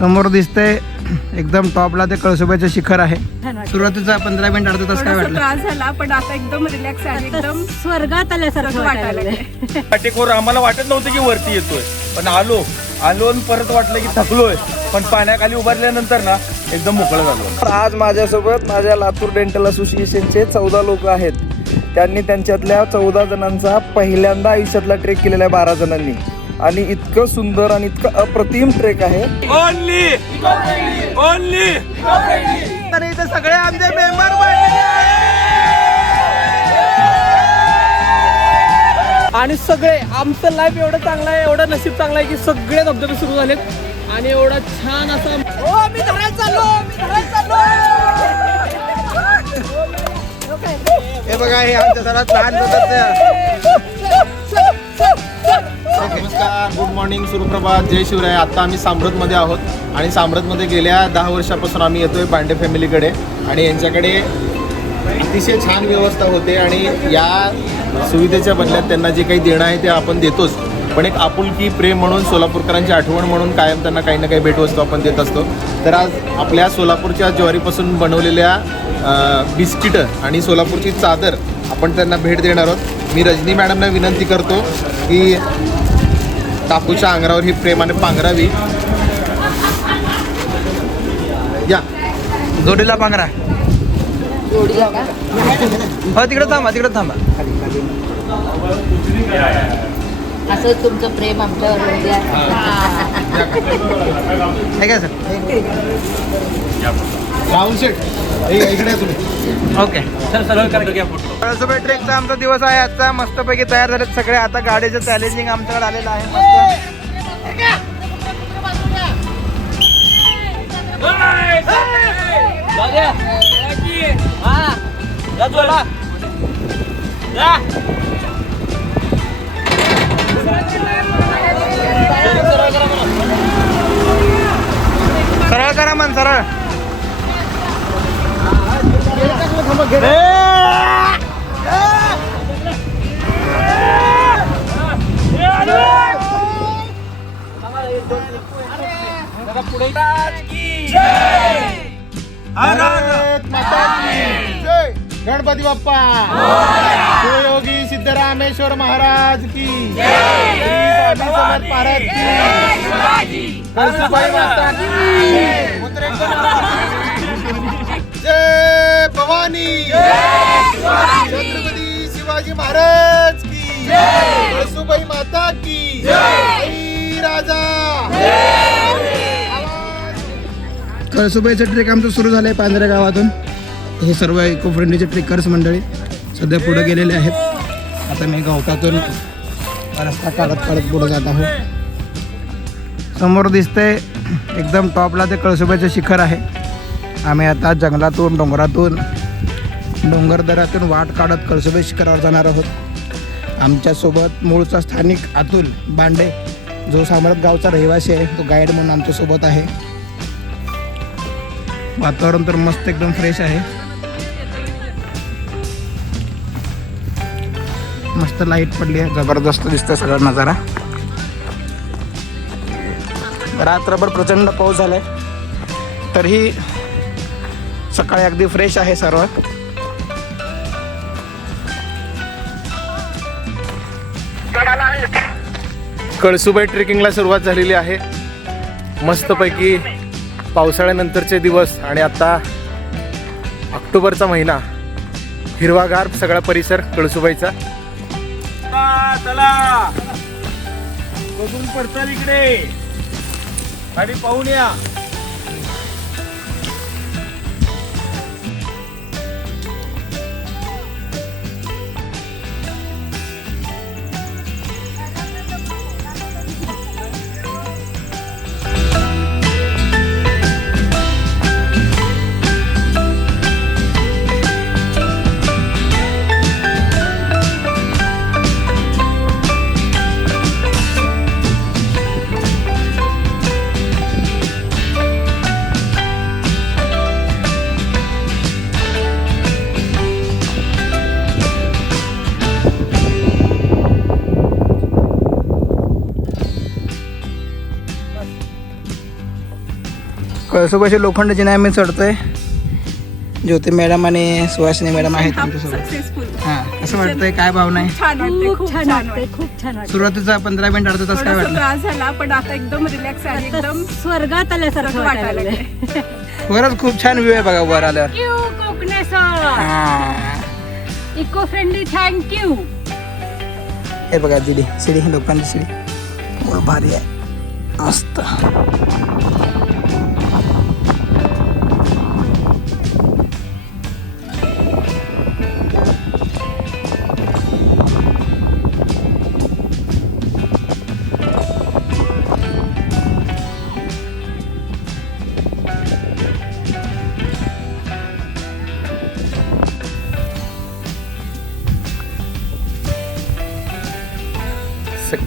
समोर दिसतंय एकदम टॉपला ते कळसोबाचं शिखर आहे. सुरुवातीचा पंधरा मिनिट अर्धा तास काय वाटलं? त्रास झाला पण आता एकदम रिलॅक्स आहे एकदम स्वर्गात आल्यासारखं असं वाटायला वाटायला लागलंय. काटेकोर आम्हाला वाटत नव्हतं की वरती येतोय. पण आलो. आलो आणि परत वाटलं की थकलोय. पण पाण्याखाली उभारल्यानंतर ना एकदम मोकळं झालो. आज माझ्यासोबत माझ्या लातूर डेंटल असोसिएशनचे चौदा लोक आहेत. त्यांनी त्यांच्यातल्या चौदा जणांचा पहिल्यांदा आयुष्यातला ट्रेक केलेला आहे बारा जणांनी. आणि इतकं सुंदर आणि इतकं अप्रतिम ट्रेक आहे. ओनली ओनली तर इथे सगळे आमचे मेंबर आणि सगळे आमचं लाईफ एवढं चांगलं आहे एवढं नशीब चांगलं आहे की सगळे धबधबे सुरू झालेत. आणि एवढा छान असा हे बघा हे आमच्या सर्वात लहान नमस्कार गुड मॉर्निंग सुप्रभात. जय शिवराय. आत्ता आम्ही साम्रतमध्ये आहोत आणि साम्रतमध्ये गेल्या दहा वर्षापासून आम्ही येतोय पांडे फॅमिलीकडे. आणि यांच्याकडे अतिशय छान व्यवस्था होते आणि या सुविधेच्या बदल्यात त्यांना जे काही देणं आहे ते आपण देतोच. पण एक आपुलकी प्रेम म्हणून सोलापूरकरांची आठवण म्हणून कायम त्यांना काही ना काही भेटवस्तू आपण देत असतो. तर आज आपल्या सोलापूरच्या ज्वारीपासून बनवलेल्या बिस्किटं आणि सोलापूरची चादर आपण त्यांना भेट देणार आहोत. मी रजनी मॅडमना विनंती करतो की टापूच्या अंगरावर ही प्रेमाने पांघरावी. या. जोडीला पांघरा. हो तिकडे थांबा तिकडे थांबा. असं तुमचं प्रेम आमच्यावर हे काय सर? राहुल शेठ इकडे तुम्ही. ओके. ट्रेकचा आमचा दिवस आहे आजचा. मस्तपैकी तयार झालेत सगळे. आता गाडीचं चॅलेंजिंग आमच्याकडे आलेलं आहे. मस्त. सरळ करा मन सरळ. गणपती बाप्पा योगी सिद्धरामेश्वर महाराज की महाराज की भवानी छत्रपती शिवाजी महाराज की। वसुबाई माता की। राजा। कळसुबाईचं ट्रेक आमचं सुरू झालं आहे पांढऱ्या गावातून. हे सर्व इको फ्रेंडलीचे ट्रेकर्स मंडळी सध्या पुढे गेलेले आहेत. आता मी गवतातून रस्ता काढत काढत पुढे जात आहोत समोर दिसतंय एकदम टॉपला ते कळसुबाईचं शिखर आहे. आम्ही आता जंगलातून डोंगरातून डोंगरदऱ्यातून वाट काढत कळसुबे शिखरावर जाणार आहोत. आमच्यासोबत मूळचा स्थानिक अतुल बांडे जो सामरत गावचा रहिवासी आहे तो गाईड म्हणून आमच्यासोबत आहे. वातावरण तर मस्त एकदम फ्रेश आहे. मस्त लाइट पडली आहे. जबरदस्त दिसतंय सगळा नजारा. रात्रभर प्रचंड पाऊस झालाय. तरीही सकाळी अगदी फ्रेश आहे सर्व. कळसुबाई ट्रेकिंगला सुरुवात झालेली आहे. मस्तपैकी पावसाळ्यानंतरचे दिवस आणि आता ऑक्टोबरचा महिना. हिरवागार सगळा परिसर कळसुबाईचा. चला, बघून पडतात इकडे. आणि पाहून या. कळसोबाशी लोखंडाची नाही मी चढतोय ज्योती मॅडम आणि सुहासिनी मॅडम आहेत हां कसं वाटतंय काय भावना आहे? छान वाटते खूप छान खूप सुरुवातीचा पंधरा मिनिट अर्धा तास काय थोडासा वाटलं? त्रास झाला पण आता एकदम रिलॅक्स आहे एकदम स्वर्गात आल्यासारखं वाटायला वाटायला लागलंय. खरंच खूप छान व्ह्यू आहे बघा वर आल्यावर. कोकणेश्वर हां. इको फ्रेंडली थँक्यू हे बघा दिडी शिडी लोकांची शिडी मूळ भारी आहे. मस्त.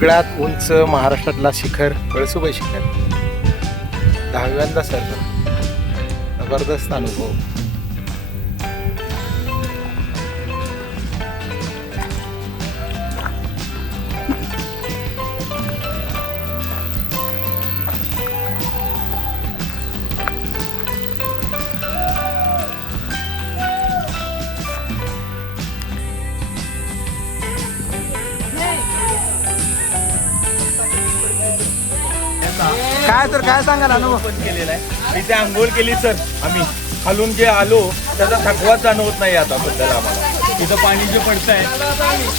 सगळ्यात उंच महाराष्ट्रातला शिखर कळसुबाई शिखर. दहाव्यांदा सर. जबरदस्त अनुभव. तर काय सांगा ना अनुभव पण केलेला आहे. इथे आंघोळ केली सर. आम्ही खालून जे आलो त्याचा थकवाच जाणवत नाही आता सध्याला आम्हाला. इथं पाणी जे पडत आहे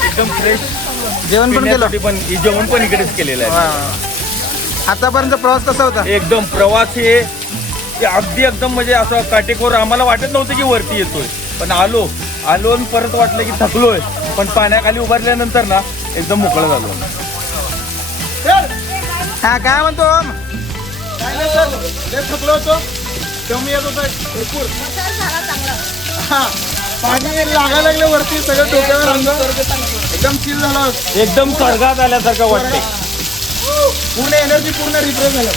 एकदम फ्रेश जेवण पण केलं? पण जेवण पण इकडेच केलेलं आहे. वा. आतापर्यंत प्रवास कसा होता? एकदम प्रवास हे अगदी एकदम म्हणजे असं काटेकोर आम्हाला वाटत नव्हतं की वरती येतोय. पण आलो. आलो आणि परत वाटलं की थकलोय. पण पाण्याखाली उभारल्यानंतर ना एकदम मोकळं झालो. हा काय म्हणतो? ओम? काय नाही सर. लय थकलो होतो. कमी येत होतं. भरपूर. हा. पाणी लागायला लागले वरती सगळं डोक्यावर अंग एकदम चिल झालं एकदम स्वर्गात आल्यासारखं वाटतंय. पूर्ण एनर्जी पूर्ण रिफ्रेश झालं.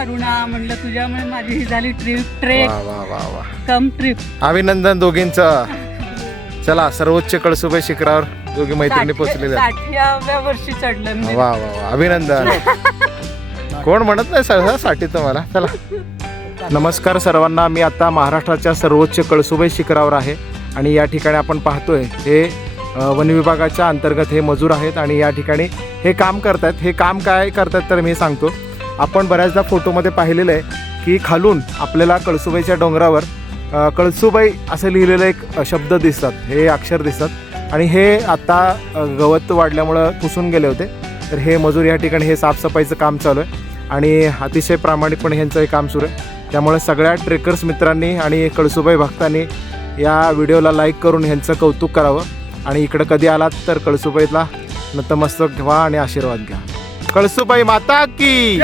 अरुणा म्हणलं तुझ्यामुळे माझी ही झाली ट्रिप ट्रेक वा वा वा वा. कम ट्रिप अभिनंदन दोघींचं. चला सर्वोच्च कळसुबाई शिखरावर दोघी मैत्रिणी पोहोचलेल्या आहेत. साठव्या वर्षी चढलं मी. वा वा वा. अभिनंदन. कोण म्हणत नाही सहसा साठी तुम्हाला चला. नमस्कार सर्वांना. मी आता महाराष्ट्राच्या सर्वोच्च कळसुबाई शिखरावर आहे. आणि या ठिकाणी आपण पाहतोय हे अ, वन विभागाच्या अंतर्गत हे मजूर आहेत आणि या ठिकाणी हे काम करतात हे काम काय करतात तर मी सांगतो. आपण बऱ्याचदा फोटोमध्ये पाहिलेलं आहे की खालून आपल्याला कळसुबाईच्या डोंगरावर कळसुबाई असं लिहिलेलं एक शब्द दिसतात. हे अक्षर दिसतात. आणि हे आता गवत वाढल्यामुळं पुसून गेले होते. तर हे मजूर या ठिकाणी हे साफसफाईचं काम चालू आहे. आणि अतिशय प्रामाणिकपणे ह्यांचं हे काम सुरू आहे. त्यामुळे सगळ्या ट्रेकर्स मित्रांनी आणि कळसुबाई भक्तांनी या व्हिडिओला लाईक करून ह्यांचं कौतुक करावं. आणि इकडं कधी आलात तर कळसुबाईला नतमस्तक ठेवा आणि आशीर्वाद घ्या. कळसुबाई माता की।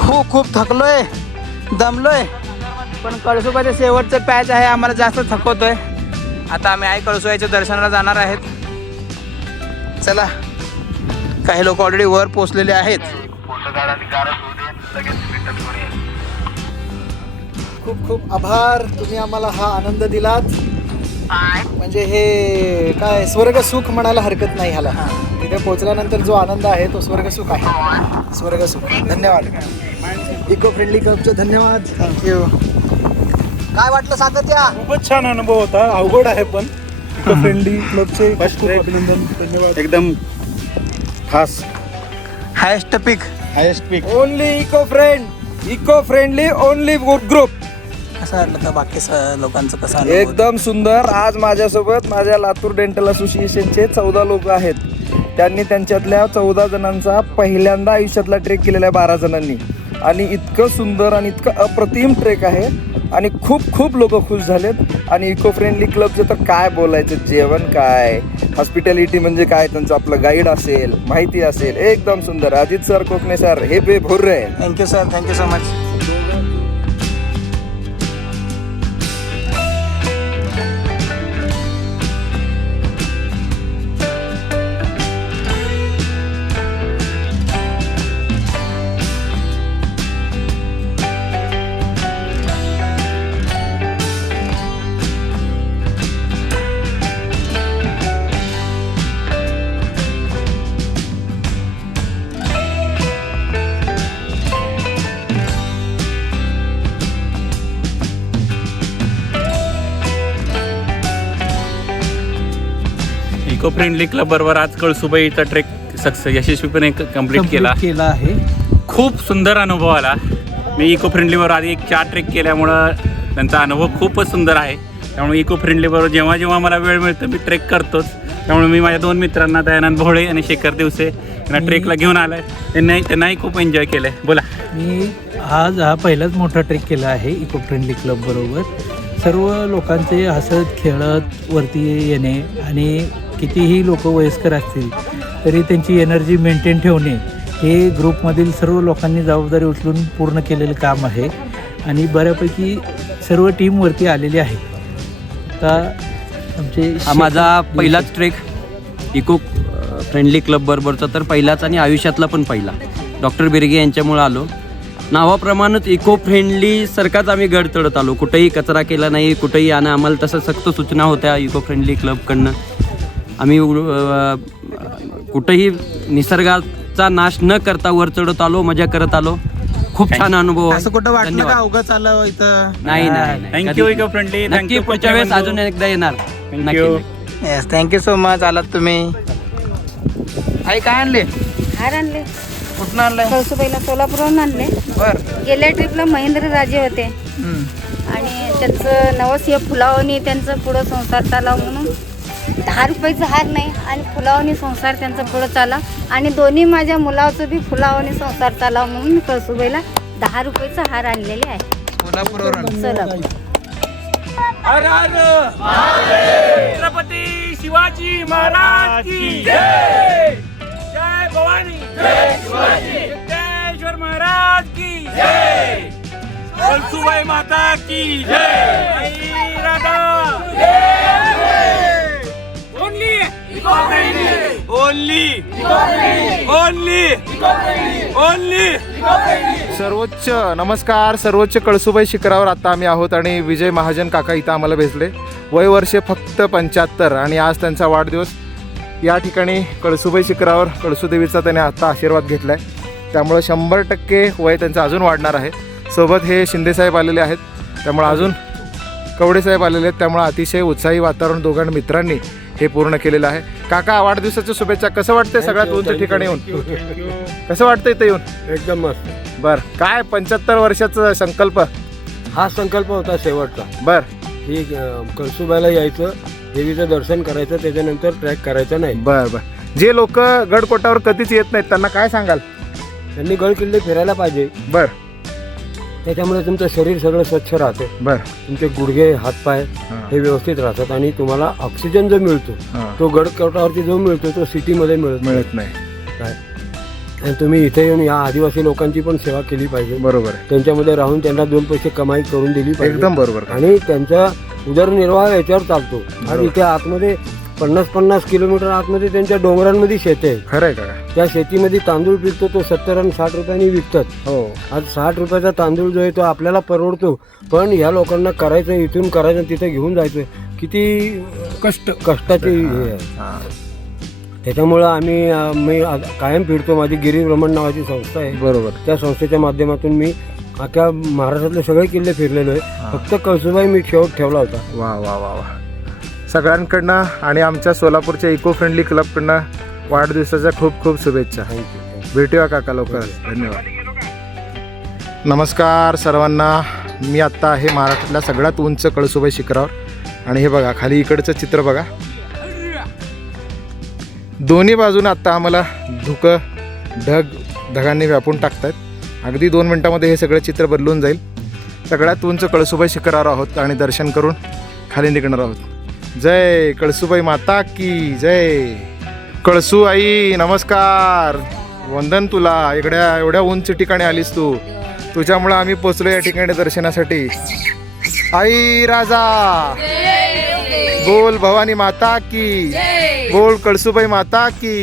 खूप खूप थकलोय दमलोय. पण कळसुबाचं शेवटचं पॅच आहे आम्हाला जास्त थकवतोय. आता आम्ही आई कळसुबाईच्या दर्शनाला जाणार आहेत. चला काही लोक ऑलरेडी वर पोचलेले आहेत. खूप खूप आभार तुम्ही आम्हाला हा आनंद दिलात. म्हणजे हे काय स्वर्ग सुख म्हणायला हरकत नाही ह्याला. तिथे पोहोचल्यानंतर जो आनंद आहे तो स्वर्ग सुख आहे. स्वर्ग सुख. धन्यवाद. इको फ्रेंडली क्लबचे धन्यवाद. थँक्यू काय वाटलं सातत्या? खूपच छान अनुभव होता. अवघड आहे पण. इको फ्रेंडली क्लबचे खूप अभिनंदन. धन्यवाद. एकदम खास. Highest peak highest peak only eco friend eco friendly only group कसं वाटलं तर बाकी स- लोकांचं कसं अनुभव? होता? एकदम सुंदर. आज माझ्यासोबत माझ्या लातूर डेंटल असोसिएशनचे चौदा लोक आहेत. त्यांनी त्यांच्यातल्या चौदा जणांचा पहिल्यांदा आयुष्यातला ट्रेक केलेला आहे बारा जणांनी. आणि इतकं सुंदर आणि इतकं अप्रतिम ट्रेक आहे. आणि खूप खूप लोक खुश झालेत. आणि इको फ्रेंडली क्लबचं तर काय बोलायचं? जेवण काय? हॉस्पिटॅलिटी म्हणजे काय? त्यांचं आपलं गाईड असेल माहिती असेल. एकदम सुंदर. अजित सर कोकणे सर हे बे भुर्रे. Thank you sir thank you so much eco friendly club बरोबर आज कळसुबाईचा ट्रेक सक्सेस यशस्वीपणे कंप्लीट केला. केला आहे. खूप सुंदर अनुभव आला. मी इको फ्रेंडलीवर आधी एक चार ट्रेक केल्यामुळं त्यांचा अनुभव खूपच सुंदर आहे. त्यामुळे इको फ्रेंडलीबरोबर जेव्हा जेव्हा मला वेळ मिळतो मी ट्रेक करतोच. त्यामुळे मी माझ्या दोन मित्रांना दयानंद भोळे आणि शेखर दिवसे यांना ट्रेकला घेऊन आलो आहे त्यांनाही त्यांनाही खूप एन्जॉय केलं आहे बोला. मी आज हा पहिलाच मोठा ट्रेक केला आहे इको फ्रेंडली क्लब बरोबर. सर्व लोकांचे हसत खेळत वरती येणे आणि कितीही लोक वयस्कर असतील तरी त्यांची एनर्जी मेंटेन ठेवणे हे ग्रुपमधील सर्व लोकांनी जबाबदारी उचलून पूर्ण केलेलं काम आहे. आणि बऱ्यापैकी सर्व टीम वरती आलेली आहे. आता आमचे माझा पहिलाच ट्रेक इको फ्रेंडली क्लब बरोबरचा तर पहिलाच आणि आयुष्यातला पण पहिला. डॉक्टर बिर्गे यांच्यामुळं आलो. नावाप्रमाणेच इको फ्रेंडली सारखाच आम्ही गड चढत आलो. कुठेही कचरा केला नाही कुठेही आणि आम्हाला तसं सक्त सूचना होत्या इको फ्रेंडली क्लबकडनं आम्ही कुठेही निसर्गाचा नाश न करता वर चढत आलो मजा करत आलो. खूप छान अनुभव. असं कुठं वाटलं का. अवघं चाललं इथं? नाही नाही. थँक्यू कधी- इको फ्रेंडली नक्की पुढच्या वेळेस अजून एकदा येणार. नक्की. येस थँक्यू सो मच आलात तुम्ही. आई काय आणले? हार आणले. कुठून आणलंय? कळसुबाईला सोलापूरहून आणले. बर. गेल्या ट्रिपला महेंद्र राजे होते. आणि त्यांचं नवस या फुलावणी त्यांचं पुढं संसार चालाव म्हणून. दहा रुपयाचा हार नाही आणि फुलावणी संसार त्यांचा पुढं चाला. आणि दोन्ही माझ्या मुलाचं बी फुलावणी संसार चालाव म्हणून मी कळसुबाईला दहा रुपयाचा हार आणलेले आहे. छत्रपती शिवाजी महाराज की जय. जय भवानी. जय शिवाजी. सिद्धेश्वर महाराज की जय. कळसुबाई माता की जय. आई Radha. Only only only only सर्वोच्च नमस्कार सर्वोच्च कळसुबाई शिखरावर आता आम्ही आहोत आणि विजय महाजन काका इथं आम्हाला भेटले. वय वर्षे फक्त पंच्याहत्तर आणि आज त्यांचा वाढदिवस. या ठिकाणी कळसुबाई शिखरावर कळसुदेवीचा त्याने आत्ता आशीर्वाद घेतला आहे त्यामुळं शंभर टक्के वय त्यांचं अजून वाढणार आहे. सोबत हे शिंदेसाहेब आलेले आहेत. त्यामुळं अजून कवडेसाहेब आलेले आहेत. त्यामुळं अतिशय उत्साही वातावरण दोघां मित्रांनी. हे पूर्ण केलेलं आहे. काका वाढदिवसाच्या शुभेच्छा. कसं वाटतंय सगळ्यात उंच ठिकाणी येऊन? कसं वाटतं इथं येऊन? एकदम मस्त. बर. काय पंच्याहत्तर वर्षाचा संकल्प? हा संकल्प होता शेवटचा. बर. की कळसुबाईला यायचं देवीचं दर्शन करायचं त्याच्यानंतर ट्रॅक करायचा नाही. बर बर. जे लोक गडकोटावर कधीच येत नाहीत त्यांना काय सांगाल? त्यांनी गड किल्ले फिरायला पाहिजे. बर. त्याच्यामुळे तुमचं शरीर सगळं स्वच्छ राहते. बर. तुमचे गुडघे हातपाय हां. व्यवस्थित राहतात आणि तुम्हाला ऑक्सिजन जो मिळतो. तो गडकटावरती जो मिळतो तो सिटीमध्ये मिळत. मिळत नाही. काय? आणि तुम्ही इथे येऊन या आदिवासी लोकांची पण सेवा केली पाहिजे. बरोबर त्यांच्यामध्ये राहून त्यांना दोन पैसे कमाई करून दिली पाहिजे. एकदम बरोबर. आणि त्यांचा उदरनिर्वाह याच्यावर चालतो. आणि इथे आतमध्ये पन्नास पन्नास किलोमीटर आतमध्ये त्यांच्या डोंगरांमध्ये शेत आहे. खरं आहे काका त्या शेतीमध्ये तांदूळ पिकतो तो सत्तर आणि साठ रुपयांनी विकतात. हो. आज साठ रुपयाचा तांदूळ जो आहे तो आपल्याला परवडतो. पण ह्या लोकांना करायचं इथून करायचं तिथे घेऊन जायचं किती कष्ट. कष्टाची हे आहे. त्याच्यामुळं आम्ही अं, मी आ- कायम फिरतो. माझी गिरी भ्रमण नावाची संस्था आहे. बरोबर. त्या संस्थेच्या माध्यमातून मी अख्या महाराष्ट्रातले सगळे किल्ले फिरलेलो आहे. फक्त कळसुबाई मी शेवट ठेवला होता. वा वा वा वा. सगळ्यांकडनं आणि आमच्या सोलापूरच्या इको फ्रेंडली क्लबकडनं वाढदिवसाच्या खूप खूप शुभेच्छा. भेटूया काका लवकरच. धन्यवाद. नमस्कार सर्वांना. मी आत्ता आहे महाराष्ट्रातल्या सगळ्यात उंच कळसुबाई शिखरावर. आणि हे बघा खाली इकडचं चित्र बघा. दोन्ही बाजूने आत्ता आम्हाला धुकं ढग ढगांनी व्यापून टाकतायत. अगदी दोन मिनटामध्ये हे सगळं चित्र बदलून जाईल. सगळ्यात उंच कळसुबाई शिखरावर आहोत आणि दर्शन करून खाली निघणार आहोत. जय कळसूबाई माता की जय. कळसू आई नमस्कार. वंदन तुला इकड्या एवढ्या उंच ठिकाणी आलीस तू. तुझ्यामुळं आम्ही पोचलो या ठिकाणी दर्शनासाठी. आई राजा. बोल भवानी माता की. बोल कळसूबाई माता की.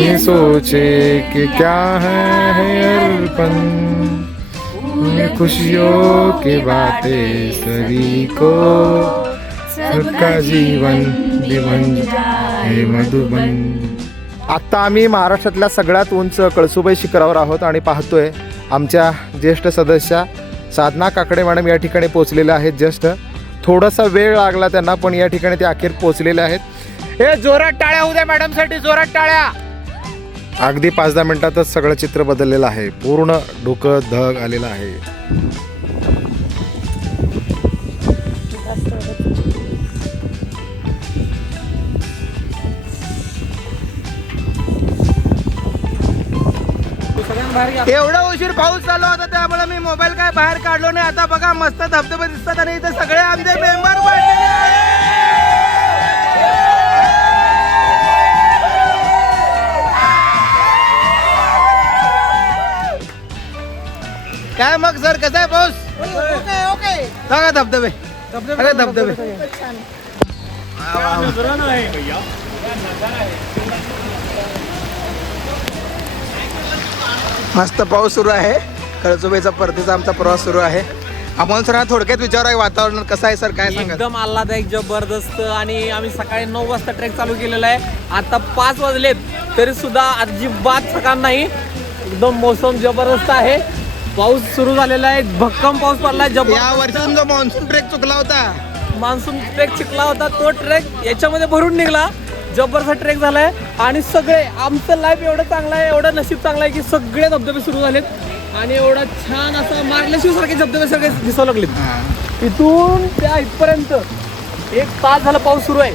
ये सोचे कि क्या है अर्पण खुशियों की बातें सभी को। सबका जीवन जीवन हे मधुबन। आत्ता आम्ही महाराष्ट्रातल्या सगळ्यात उंच कळसुबाई शिखरावर आहोत आणि पाहतोय आमच्या ज्येष्ठ सदस्या साधना काकडे मॅडम या ठिकाणी पोहोचलेल्या आहेत. ज्येष्ठ थोडासा वेळ लागला त्यांना पण या ठिकाणी ते अखेर पोहोचलेले आहेत. हे जोरात टाळ्या उद्या मॅडमसाठी जोरात टाळ्या! अगदी पाच दहा मिनिटातच सगळं चित्र बदललेलं आहे. पूर्ण डोकं धग आलेलं आहे. एवढा उशीर पाऊस चालू होता त्यामुळे मी मोबाईल काय बाहेर काढलो नाही. आता बघा मस्त धबधबे दिसतात आणि इथे सगळे आमचे मेंबर काय मग सर कसा आहे पाऊस? ओके ओके बघा धबधबे. धबधबे. धबधबे मस्त पाऊस सुरू आहे. कळसुबाईचा परतीचा आमचा प्रवास सुरू आहे. अमोल सर थोडक्यात विचार आहे वातावरण कसं आहे सर? काय सांगा एकदम आल्हादायक जबरदस्त आणि आम्ही सकाळी नऊ वाजता ट्रेक चालू केलेला आहे. आता पाच वाजलेत तरी सुद्धा अजिबात सकाळ नाही. एकदम मोसम जबरदस्त आहे. पाऊस सुरू झालेला आहे. भक्कम पाऊस पडला या वर्षी जो मान्सून ट्रेक चुकला होता. मान्सून ट्रेक चिकला होता. तो ट्रेक याच्यामध्ये भरून निघला. जबरदस्त ट्रेक झालाय. आणि सगळे आमचं लाईफ एवढं चांगलं आहे एवढं नशीब चांगलं आहे की सगळे धबधबे सुरू झालेत. आणि एवढा छान असा मार्गलेशिव सारखे धबधबे सगळे दिसायला लागलेत. इथून त्या इथपर्यंत एक तास झाला पाऊस सुरू आहे.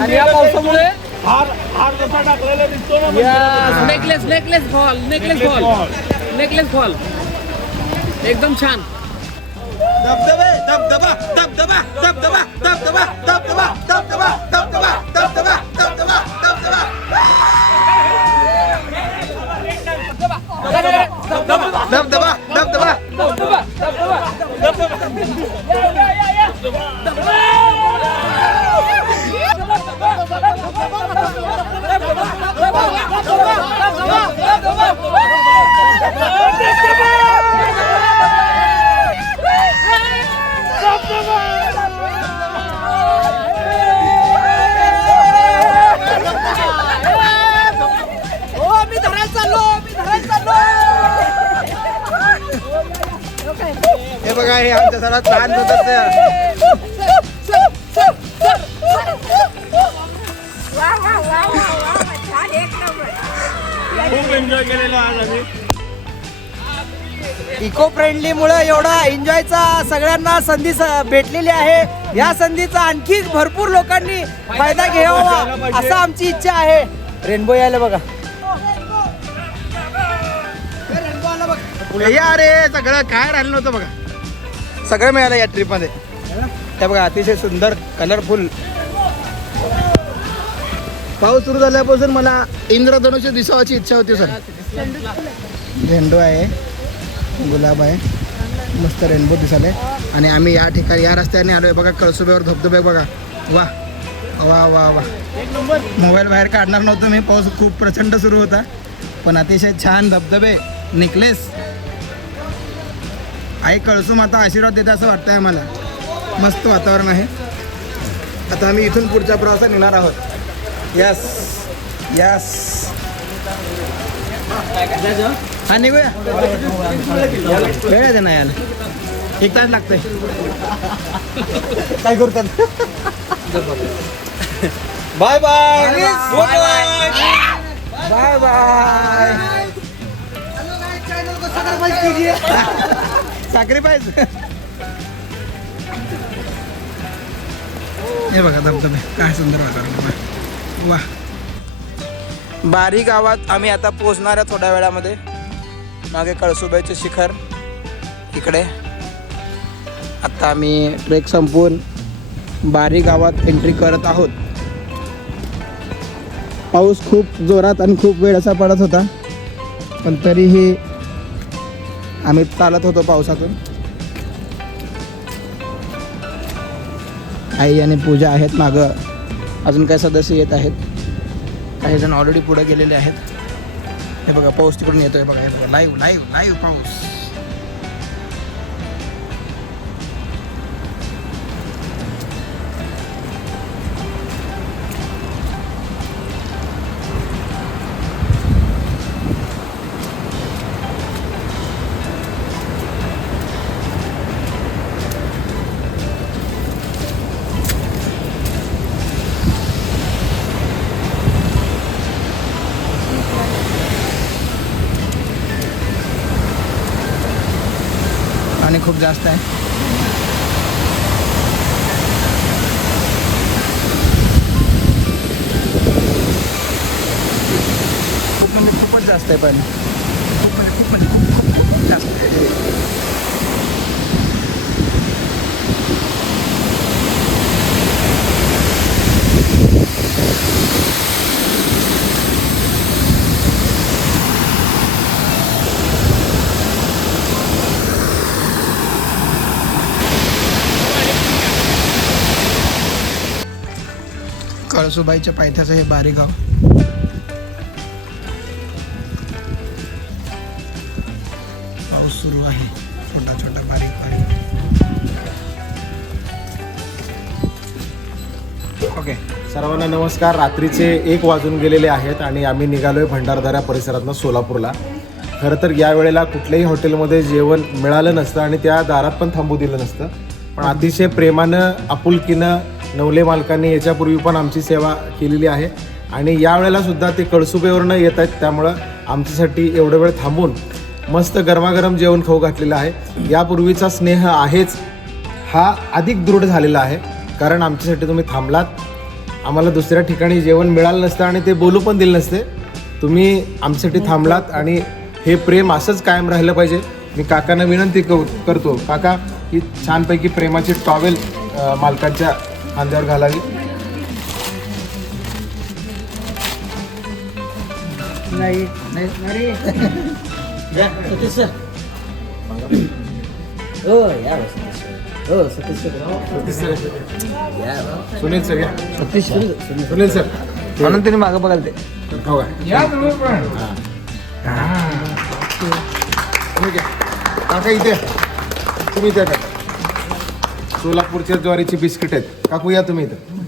आणि या पावसामुळे necklace necklace fall necklace fall necklace fall एकदम छान धबधबे धबधबा धबधबा धबधबा धबधबा धबधबा धबधबा धबधबा धबधबा धबधबा धबधबा धबधबा धबधबा हे बघा हे आमच्या सरात लहान होतात खूप एन्जॉय केलेला आज आम्ही इको फ्रेंडलीमुळे एवढा एन्जॉयचा सगळ्यांना संधी स- भेटलेली आहे. या संधीचा आणखी भरपूर लोकांनी फायदा घ्यावा असं आमची इच्छा आहे. रेनबो यायला बघा. या रे सगळं काय राहिलं नव्हतं बघा. सगळं मिळालं या ट्रिपमध्ये. हे बघा अतिशय सुंदर कलरफुल पाऊस सुरू झाल्यापासून मला इंद्रधनुष्य दिसावाची इच्छा होती सर. झेंडू आहे. गुलाब आहे. मस्त रेनबो दिसाले आणि आम्ही या ठिकाणी या रस्त्याने आलोय बघा कळसुब्यावर धबधबे बघा. वा. वा वा वा. मोबाईल बाहेर काढणार नव्हतं मी पाऊस खूप प्रचंड सुरू होता. पण अतिशय छान धबधबे निकलेस. आई कळसू माता आशीर्वाद देते असं वाटतंय आम्हाला. मस्त वातावरण आहे. आता आम्ही इथून पुढच्या प्रवासात निघणार आहोत. यस यस हा निघूया. वेळ आहे ना यायला. एक तास लागतंय. काय करतात? Bye bye. Bye bye. साखरी पाहिजे हे बघा धबधबे. काय सुंदर वातावरण. वा बारी गावात आम्ही आता पोहोचणार आहे थोड्या वेळामध्ये. मागे कळसुबाईचे शिखर. इकडे. आता आम्ही ट्रेक संपवून बारी गावात एंट्री करत आहोत. पाऊस खूप जोरात आणि खूप वेळ असा पडत होता. पण तरीही आम्ही चालत होतो पावसातून. आई आणि पूजा आहेत मागं. अजून काही सदस्य येत आहेत. काही जण ऑलरेडी पुढे गेलेले आहेत. हे बघा पाऊस तिकडून येतोय बघा हे बघा लाईव्ह लाईव्ह लाईव्ह पाऊस जास्त आहे खूप म्हणजे खूपच जास्त आहे पाणी खूप म्हणजे खूप म्हणजे खूप खूप खूप खूप जास्त आहे सासूबाईच्या पायथ्याचं हे बारी गाव पाऊस सुरू आहे. छोटा छोटा बारीक बारीक. ओके. सर्वांना नमस्कार. रात्रीचे एक वाजून गेलेले आहेत आणि आम्ही निघालोय भंडारदारा परिसरातनं सोलापूरला. खरं तर या वेळेला कुठल्याही हॉटेलमध्ये जेवण मिळालं नसतं आणि त्या दारात पण थांबू दिलं नसतं. पण अतिशय प्रेमानं आपुलकीनं नवले मालकांनी याच्यापूर्वी पण आमची सेवा केलेली आहे. आणि यावेळेला सुद्धा ते कळसुबेवरनं येत आहेत त्यामुळं आमच्यासाठी एवढं वेळ थांबून मस्त गरमागरम जेवण खाऊ घातलेलं आहे. यापूर्वीचा स्नेह आहेच हा अधिक दृढ झालेला आहे. कारण आमच्यासाठी तुम्ही थांबलात. आम्हाला दुसऱ्या ठिकाणी जेवण मिळालं नसतं आणि ते बोलू पण दिले नसते. तुम्ही आमच्यासाठी थांबलात आणि हे प्रेम असंच कायम राहिलं पाहिजे. मी काकांना विनंती करतो. काका ही छानपैकी प्रेमाची टॉवेल मालकांच्या खांद्यावर घालावी. नाही नाही सुनील सर या. सुनील सर. म्हणून तुम्ही मागं बघाल ते हो. घ्या. काका इथे. तुम्ही इथे काका सोलापूरच्या ज्वारीची बिस्किट आहेत. काकू या तुम्ही इथं.